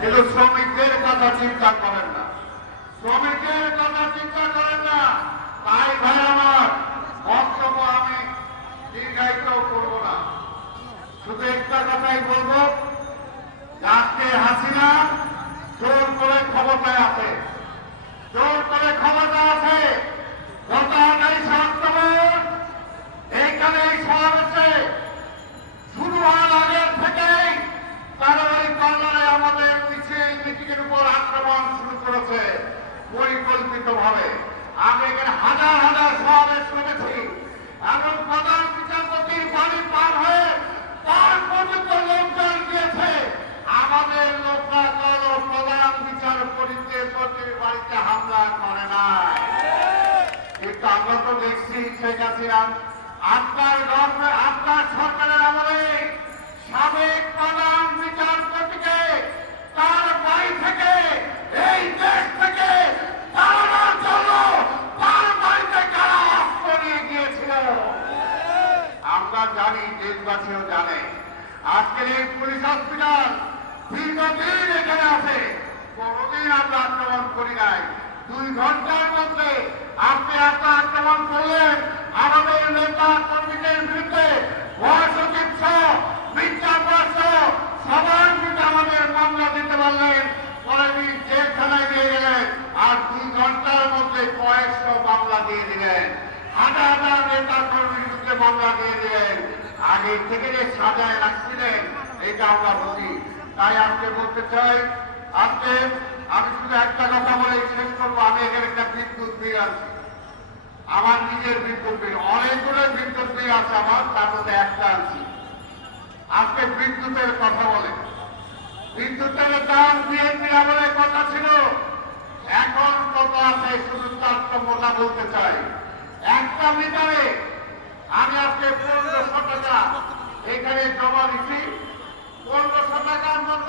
কিন্তু শ্রমিকদের কথা চিন্তা করেন না, শ্রমিকের কথা চিন্তা করেন না। তাই ভাই আমার বক্তব্য আমি দীর্ঘায়িত করবো না, শুধু একটা কথাই বলবো, আজকে হাসিনা জোর করে ক্ষমতায় আছে, জোর করে ক্ষমতা আছে। গত 28 অক্টোবর এইখানে এই সমাবেশে শুরু হওয়ার আগের থেকেই তারা ওই কল্যাণে আমাদের মিটিংয়ের উপর আক্রমণ শুরু করেছে পরিকল্পিতভাবে। আমি এখানে হাজার হাজার সমাবেশ করেছি এবং প্রধান বিচারপতির বাড়ি পার হয়ে তার পর্যন্ত লোকজন গিয়েছে। আমাদের লোকরা কোন প্রধান বিচারপতির বাড়িতে হামলা করে নাই, কিন্তু আমরা তো দেখছি শেখ হাসিনা আপনার সরকারের আমলে সাবেক প্রধান বিচারপতিকে তার বাড়ি থেকে এই দেশ থেকে তাড়ানোর জন্য তার বাড়িতে কারা অস্ত্র নিয়ে গিয়েছিল। আমরা জানি, দেশবাসীও জানে। আজকের এই পুলিশ হসপিটাল দীর্ঘদিন এখানে আছে, কোনদিন আমরা আক্রমণ করি নাই। 2 ঘন্টার মধ্যে আপনি আপনার আক্রমণ করলেন আমাদের নেতা কর্মীদের বিরুদ্ধে, মহাসচিব সহ বিচারপতি সহ সবার বিরুদ্ধে আমাদের মামলা দিতে পারলেন। পরের দিন জেলখানায় নিয়ে গেলেন আর 2 ঘন্টার মধ্যে কয়েকশো মামলা দিয়ে দিলেন, হাজার হাজার নেতা কর্মীর বিরুদ্ধে মামলা দিয়ে দিলেন। আগে থেকে যে সাজায় রাখছিলেন এটা আমরা বুঝি। তাই আজকে বলতে চাই, আজকে আমি শুধু একটা কথা বলে শেষ করবো। আমি এখানে একটা বিদ্যুৎ বিল আছি, আমার নিজের বিদ্যুৎ বিল, অনেকগুলো বিদ্যুৎ বিল আছে আমার, তার মধ্যে একটা আছি। আজকে বিদ্যুতের কথা বলে, বিদ্যুতের দাম বিএনপির আমলে কথা ছিল, এখন কত আছে শুধু তারতম্যটা বলতে চাই। একটা মিটারে আমি আজকে 1500 টাকা এখানে জমা দিচ্ছি, 1500 টাকার মধ্যে